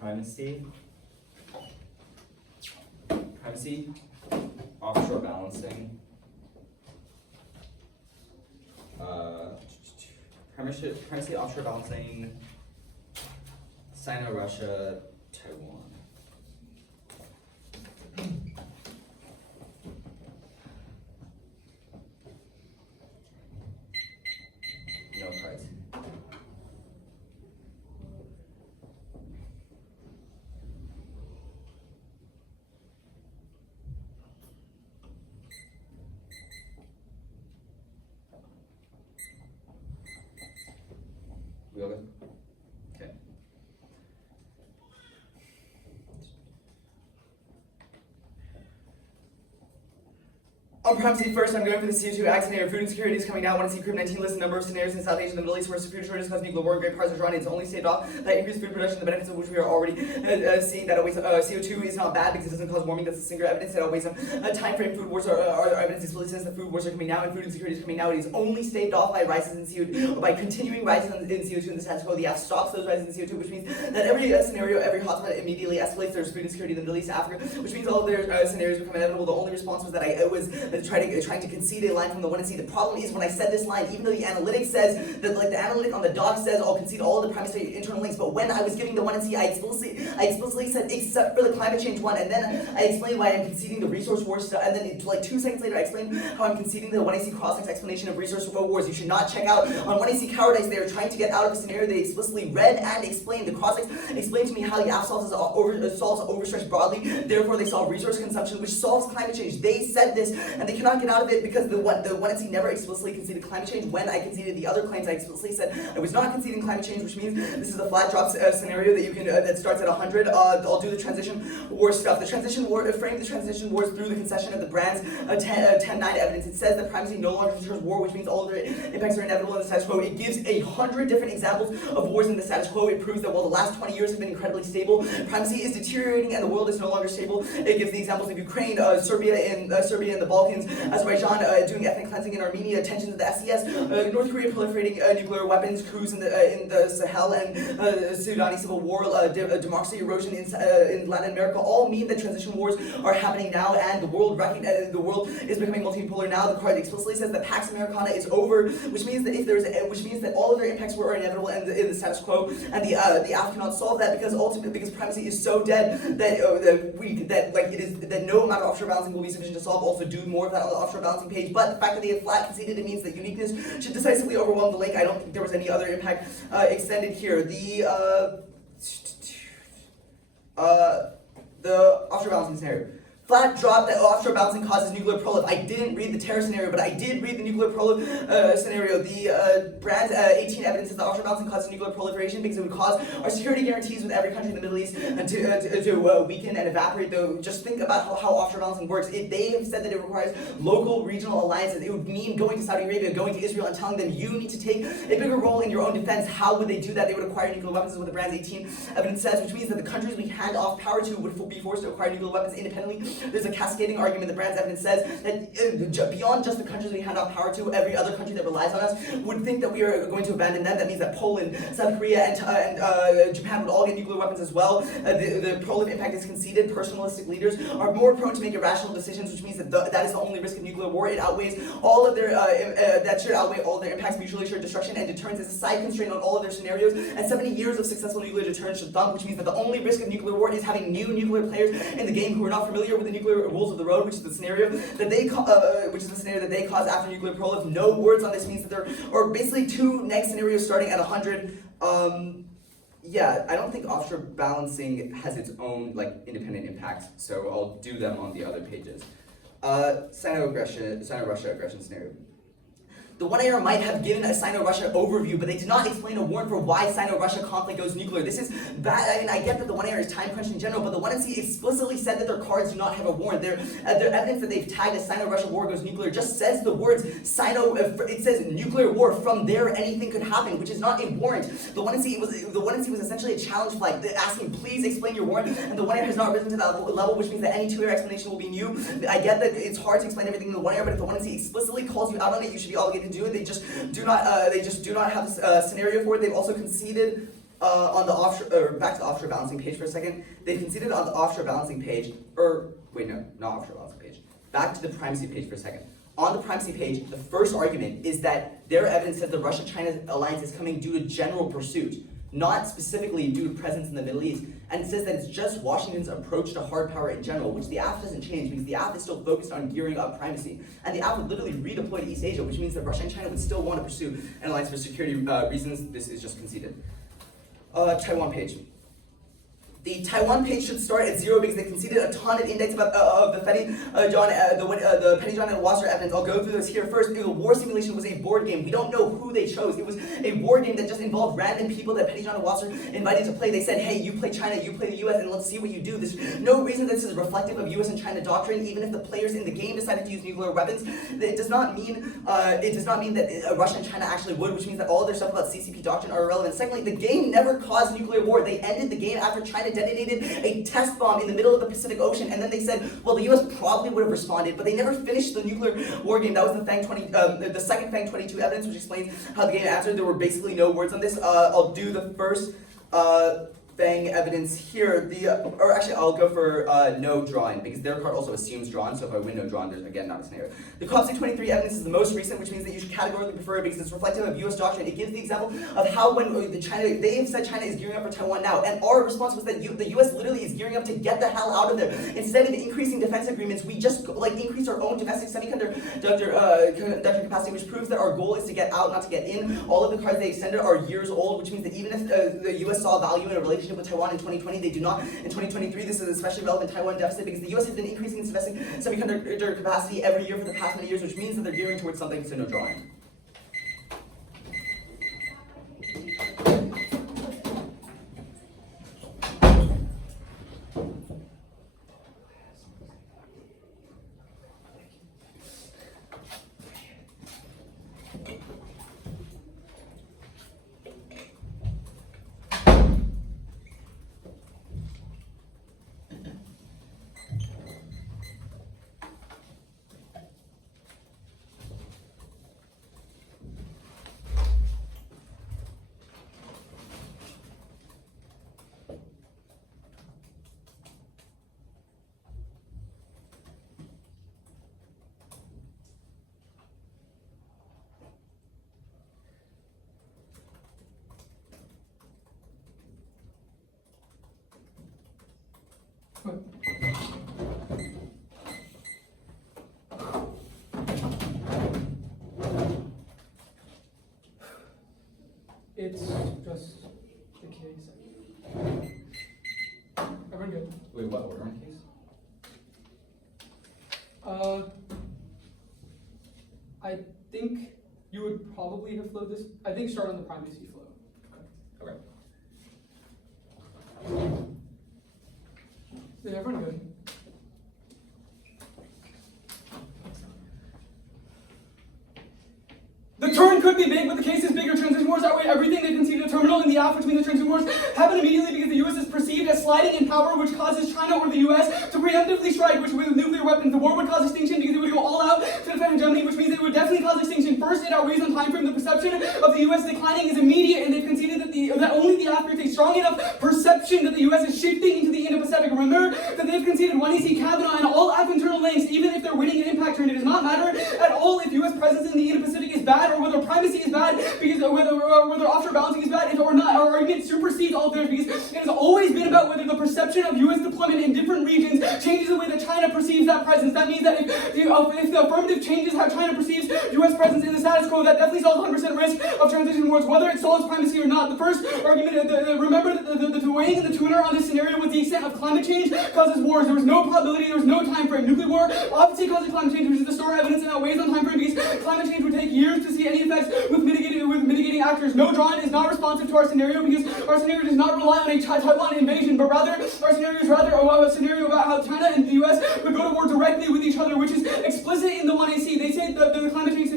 primacy, offshore balancing, primacy, offshore balancing, Sino-Russia, Taiwan. No cards. We all good? Okay. On primacy first, I'm going for the CO2 ag scenario. Food insecurity is coming down. Want to see COVID-19 list the number of scenarios in South Asia and the Middle East where severe shortages cause nuclear war and great parts of Iran. It's only staved off by increased food production, the benefits of which we are already seeing. That always CO2 is not bad because it doesn't cause warming. That's the singular evidence. That always time frame food wars are evidence is really says that food wars are coming now and food insecurity is coming now. It is only staved off by rises in CO2 or by continuing rises in CO2 in the status quo. The F stops those rises in CO2, which means that every scenario, every hotspot immediately escalates. There's food insecurity in the Middle East, Africa, which means all of their scenarios become inevitable. The only response was that I was trying to concede a line from the 1C. The problem is when I said this line, even though the analytics says that, like the analytic on the doc says I'll concede all of the primary internal links, but when I was giving the 1C, I explicitly said except for the climate change one, and then I explained why I'm conceding the resource wars stuff, and then like 2 seconds later I explained how I'm conceding the 1AC cross-links explanation of resource wars. You should not check out on 1AC cowardice. They are trying to get out of a scenario they explicitly read and explained. The cross-links explained to me how the app solves overstretch broadly, therefore they solve resource consumption, which solves climate change. They said this, and they cannot get out of it because the 1C never explicitly conceded climate change. When I conceded the other claims, I explicitly said I was not conceding climate change, which means this is a flat drop scenario that you can that starts at 100. I'll do the transition war stuff. The transition war frame the transition wars through the concession of the Brand's 10-9 evidence. It says that primacy no longer deters war, which means all of their impacts are inevitable in the status quo. It gives 100 different examples of wars in the status quo. It proves that while the last 20 years have been incredibly stable, primacy is deteriorating and the world is no longer stable. It gives the examples of Ukraine, Serbia and the Balkans, Azerbaijan doing ethnic cleansing in Armenia, tensions in the FCS, North Korea proliferating nuclear weapons, coups in the Sahel, and Sudani civil war, democracy erosion in Latin America, all mean that transition wars are happening now, and the world is becoming multipolar now. The card explicitly says that Pax Americana is over, which means that all of their impacts were inevitable in the status quo, and the app cannot solve that because primacy is so dead that no amount of offshore balancing will be sufficient to solve. Also, do more of that on the offshore balancing page, but the fact that they have flat conceded, it means that uniqueness should decisively overwhelm the link. I don't think there was any other impact extended here. The offshore balancing scenario. Flat drop that offshore balancing causes nuclear prolif. I didn't read the terror scenario, but I did read the nuclear prolif scenario. The Brand's 18 evidence is that offshore balancing causes nuclear proliferation because it would cause our security guarantees with every country in the Middle East to weaken and evaporate. Though, just think about how offshore balancing works. They have said that it requires local regional alliances. It would mean going to Saudi Arabia, going to Israel, and telling them you need to take a bigger role in your own defense. How would they do that? They would acquire nuclear weapons, is what the Brand's 18 evidence says, which means that the countries we hand off power to would be forced to acquire nuclear weapons independently. There's a cascading argument. The Brand's evidence says that beyond just the countries we hand off power to, every other country that relies on us would think that we are going to abandon them. That means that Poland, South Korea, and Japan would all get nuclear weapons as well. The prolif impact is conceded. Personalistic leaders are more prone to make irrational decisions, which means that that is the only risk of nuclear war. It outweighs all of their that should outweigh all of their impacts. Mutually assured destruction and deterrence is a side constraint on all of their scenarios. And 70 years of successful nuclear deterrence should thump, which means that the only risk of nuclear war is having new nuclear players in the game who are not familiar with the nuclear rules of the road, which is the scenario that they cause after nuclear prolif. No words on this means that there are basically 2 next scenarios starting at 100. Yeah, I don't think offshore balancing has its own independent impacts, so I'll do them on the other pages. Sino-Russia aggression scenario. The 1AR might have given a Sino-Russia overview, but they did not explain a warrant for why Sino-Russia conflict goes nuclear. This is bad. I mean, I get that the 1AR is time crunched in general, but the 1NC explicitly said that their cards do not have a warrant. Their evidence that they've tagged as Sino-Russia war goes nuclear just says the words it says nuclear war. From there, anything could happen, which is not a warrant. The 1NC was essentially a challenge flag, asking, please explain your warrant, and the 1AR has not risen to that level, which means that any 2-AR explanation will be new. I get that it's hard to explain everything in the 1AR, but if the 1NC explicitly calls you out on it, you should be obligated to do it. They just do not have a scenario for it. They've also conceded on the offshore, or back to the offshore balancing page for a second. They've conceded on the offshore balancing page, wait, no, not offshore balancing page. Back to the primacy page for a second. On the primacy page, the first argument is that their evidence says the Russia-China alliance is coming due to general pursuit, not specifically due to presence in the Middle East. And it says that it's just Washington's approach to hard power in general, which the AF doesn't change because the AF is still focused on gearing up primacy. And the AF would literally redeploy to East Asia, which means that Russia and China would still want to pursue an alliance for security reasons. This is just conceded. Taiwan page. The Taiwan page should start at 0 because they conceded a ton of index about of the Petty John and Wasser evidence. I'll go through this here first. The war simulation was a board game. We don't know who they chose. It was a board game that just involved random people that Petty John and Wasser invited to play. They said, hey, you play China, you play the US, and let's see what you do. There's no reason that this is reflective of US and China doctrine, even if the players in the game decided to use nuclear weapons. It does not mean that Russia and China actually would, which means that all of their stuff about CCP doctrine are irrelevant. Secondly, the game never caused nuclear war. They ended the game after China detonated a test bomb in the middle of the Pacific Ocean, and then they said, well, the US probably would have responded, but they never finished the nuclear war game. That was the second Fang 22 evidence, which explains how the game answered. There were basically no words on this. I'll do the first Fang evidence here. Or actually, I'll go for no drawing, because their card also assumes drawn, so if I win no drawn, there's again not a scenario. The COP 23 evidence is the most recent, which means that you should categorically prefer it because it's reflective of US doctrine. It gives the example of how when they've said China is gearing up for Taiwan now, and our response was that the US literally is gearing up to get the hell out of there. Instead of increasing defense agreements, we just increase our own domestic semiconductor capacity, which proves that our goal is to get out, not to get in. All of the cards they extended are years old, which means that even if the US saw value in a relationship with Taiwan in 2020, they do not in 2023. This is especially relevant in Taiwan deficit because the US has been increasing its domestic semiconductor capacity every year for the past many years, which means that they're gearing towards something, so no drawing. It's just the case. Everyone good? Wait, what order in case? I think you would probably have flowed this. I think start on the primacy flow. Okay. Is everyone good? The turn could be big, but the case is bigger. Transition wars outweigh everything. They conceded a terminal in the act between the transition wars happen immediately because the US is perceived as sliding in power, which causes China or the US to preemptively strike, which with nuclear weapons. The war would cause extinction because it would go all out to defend Germany, which means it would definitely cause extinction. First, it outweighs on time frame. The perception of the US declining is immediate, and they've conceded that only the act creates a strong enough perception that the US is shifting into the Indo-Pacific. Remember that they've conceded 1AC Kavanaugh and all act internal links, even if they're winning an impact turn. It does not matter at all if US presence in the Indo-Pacific is bad or whether primacy is bad, because whether offshore balancing is bad or not. Our argument supersedes all of theirs because it has always been about whether the perception of US deployment in different regions changes the way that China perceives that presence. That means that if the affirmative changes how China perceives US presence in the status quo, that definitely solves 100% risk of transition wars, whether it solves primacy or not. The first argument, remember that the weighing and the tuner on this scenario was the extent of climate change causes wars. There was no probability, there was no time frame. Nuclear war obviously causes climate change, which is the story evidence and outweighs on time frame because climate change would take years to see any effects with mitigating actors. No drawing is not responsive to our scenario because our scenario does not rely on a Taiwan invasion, but rather our scenario is rather a scenario about how China and the US would go to war directly with each other, which is explicit in the 1AC. They say the climate change scenario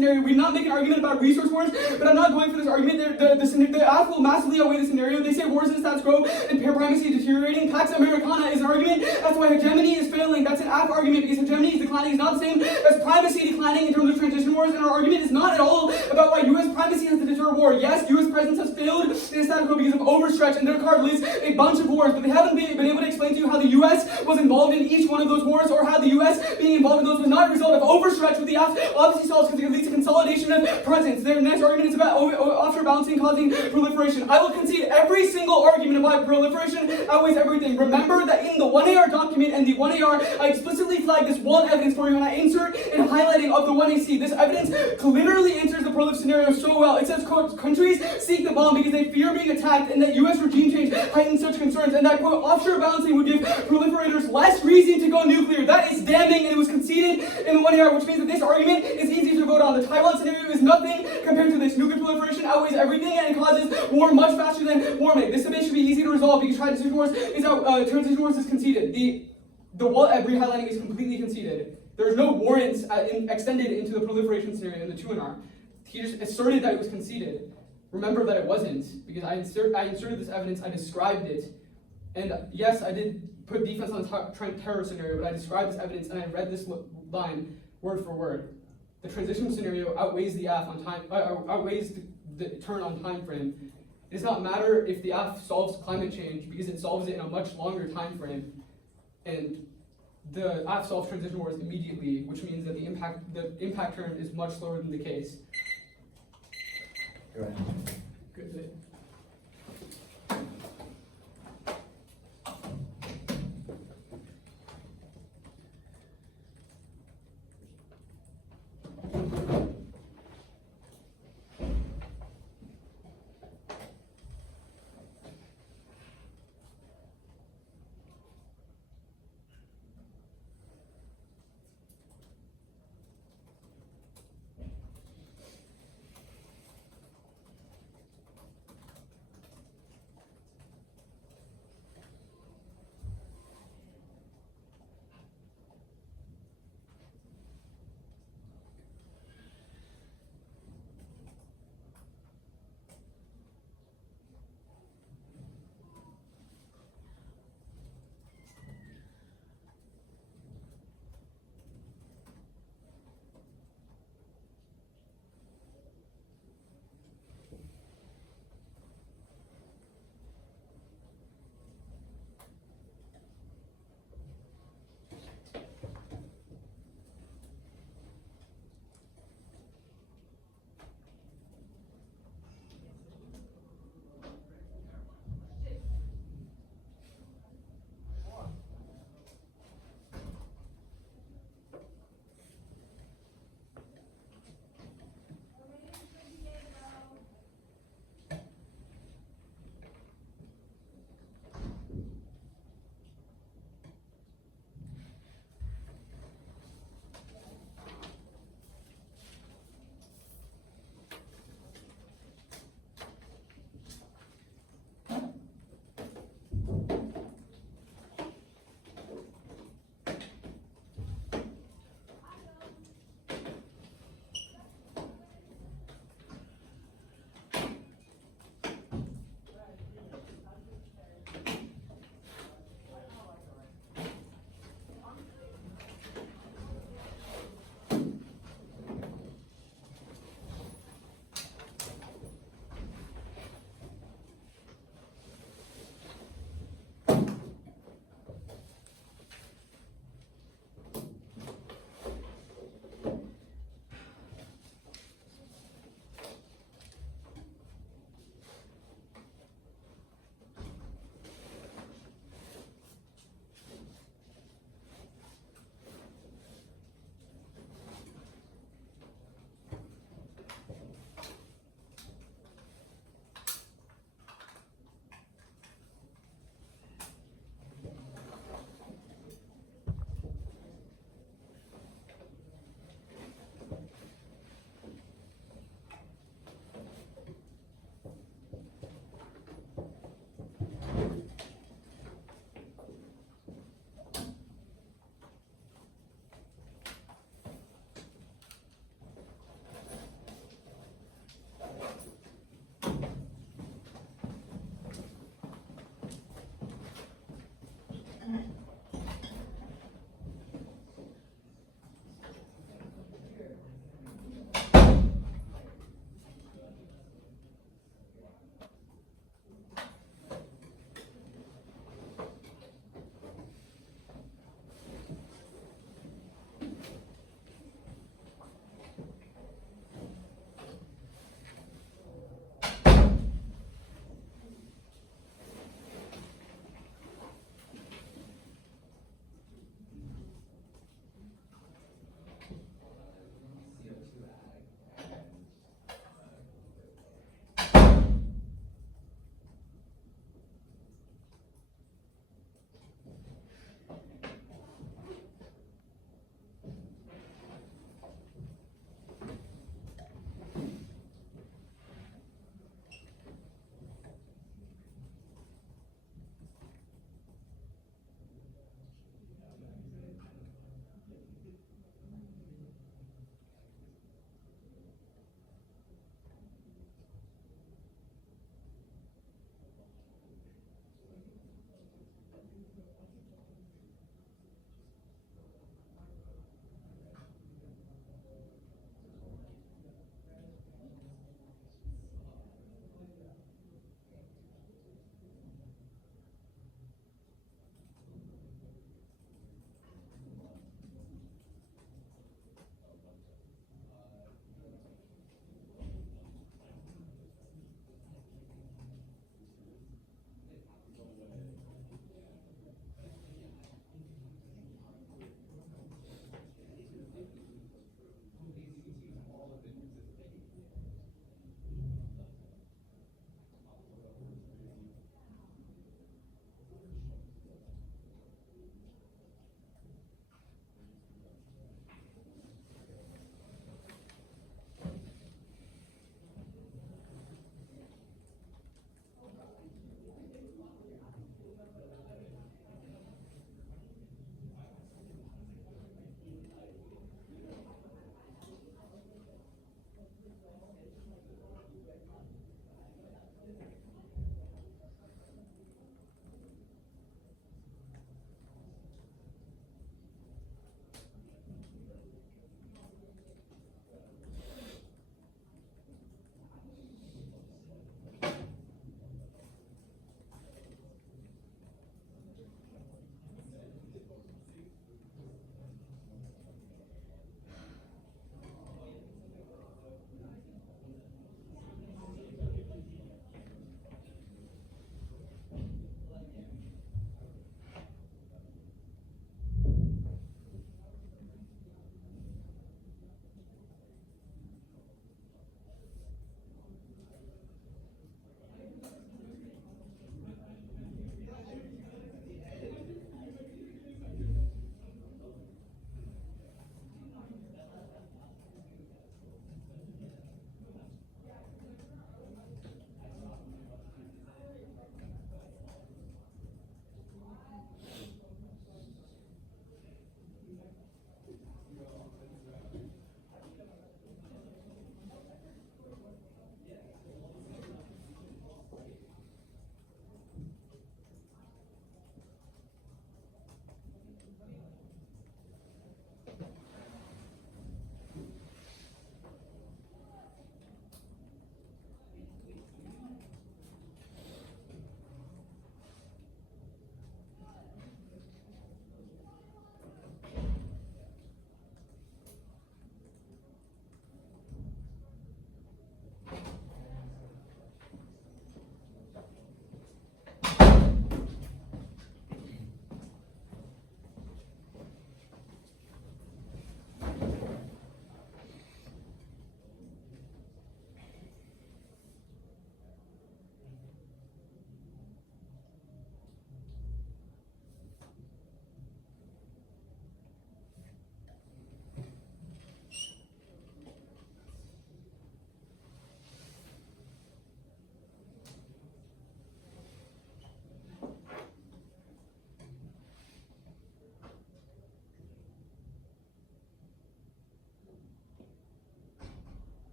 scenario. We did not make an argument about resource wars, but I'm not going for this argument. The AF will massively outweigh the scenario. They say wars in the status quo and primacy deteriorating. Pax Americana is an argument. That's why hegemony is failing. That's an AF argument because hegemony is declining. It's not the same as primacy declining in terms of transition wars. And our argument is not at all about why U.S. primacy has to deter war. Yes, U.S. presence has failed in the status quo because of overstretch, and their card lists a bunch of wars, but they haven't been able to explain to you how the U.S. was involved in each one of those wars, or how the U.S. being involved in those was not a result of overstretch with the AF obviously solves because it leads to consolidation of presence. Their next argument is about offshore balancing causing proliferation. I will concede every single argument about proliferation outweighs everything. Remember that in the 1AR document and the 1AR, I explicitly flagged this one evidence for you, and I insert in highlighting of the 1AC. This evidence literally answers the prolif scenario so well. It says, quote, countries seek the bomb because they fear being attacked, and that U.S. regime change heightens such concerns, and that, quote, offshore balancing would give proliferators less reason to go nuclear. That is damning, and it was conceded in the 1AR, which means that this argument is easy to vote on. The Taiwan scenario is nothing compared to this. Nuclear proliferation outweighs everything, and it causes war much faster than warming. This debate should be easy to resolve because transition wars is conceded. The wall re-highlighting is completely conceded. There is no warrants extended into the proliferation scenario in the 2NR. He just asserted that it was conceded. Remember that it wasn't, because I inserted this evidence, I described it, and yes, I did put defense on the terror scenario, but I described this evidence and I read this line word for word. The transition scenario outweighs the AF on time, outweighs the turn on time frame. It does not matter if the AF solves climate change because it solves it in a much longer time frame, and the AF solves transition wars immediately, which means that the impact term is much slower than the case. Right. Good.